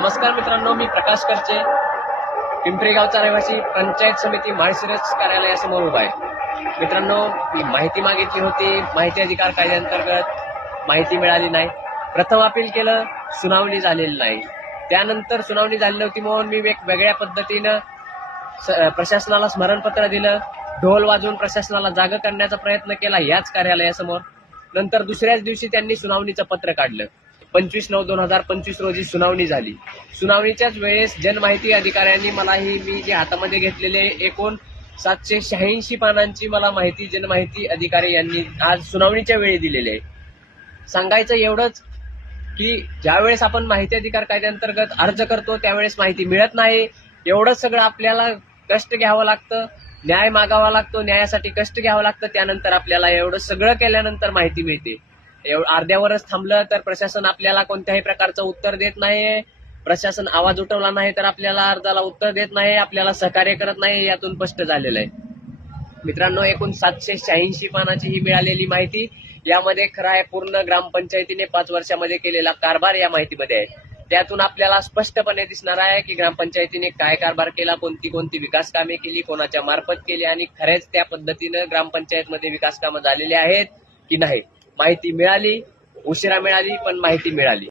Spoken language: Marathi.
नमस्कार मित्रांनो मी प्रकाश करचे. पिंपरी गावचा रहिवासी पंचायत समिती माळशिरस कार्यालयासमोर उभा आहे. मित्रांनो मी माहिती मागितली होती माहिती अधिकार कायद्याअंतर्गत माहिती मिळाली नाही. प्रथम अपील केलं सुनावणी झालेली नाही. त्यानंतर सुनावणी झाली नव्हती म्हणून मी एक वेगळ्या पद्धतीनं प्रशासनाला स्मरणपत्र दिलं. ढोल वाजवून प्रशासनाला जाग करण्याचा प्रयत्न केला याच कार्यालयासमोर. नंतर दुसऱ्याच दिवशी त्यांनी सुनावणीचं पत्र काढलं. पंचवीस नऊ दोन हजार पंचवीस रोजी सुनावणी झाली. सुनावणीच्याच वेळेस जनमाहिती अधिकाऱ्यांनी मला ही मी जे हातामध्ये घेतलेले एकूण सातशे शहाऐंशी पानांची मला माहिती जनमाहिती अधिकारी यांनी आज सुनावणीच्या वेळी दिलेली आहे. सांगायचं एवढंच की ज्यावेळेस आपण माहिती अधिकार कायद्याअंतर्गत अर्ज करतो त्यावेळेस माहिती मिळत नाही. एवढंच सगळं आपल्याला कष्ट घ्यावं लागतं न्याय मागावा लागतो न्यायासाठी कष्ट घ्यावं लागतं त्यानंतर आपल्याला एवढं सगळं केल्यानंतर माहिती मिळते. अर्ध्यावरच थांबलं तर प्रशासन आपल्याला कोणत्याही प्रकारचं उत्तर देत नाही. प्रशासन आवाज उठवला नाही तर आपल्याला अर्जाला उत्तर देत नाही आपल्याला सहकार्य करत नाही यातून स्पष्ट झालेलं आहे. मित्रांनो एकूण सातशे शहाऐंशी पानाची ही मिळालेली माहिती यामध्ये खरं आहे पूर्ण ग्रामपंचायतीने पाच वर्षामध्ये केलेला कारभार या माहितीमध्ये आहे. त्यातून आपल्याला स्पष्टपणे दिसणार आहे की ग्रामपंचायतीने काय कारभार केला कोणती कोणती विकास कामे केली कोणाच्या मार्फत केली आणि खरेच त्या पद्धतीनं ग्रामपंचायतमध्ये विकास कामं झालेली आहेत की नाही. माहिती मिळाली उशिरा मिळाली पण माहिती मिळाली.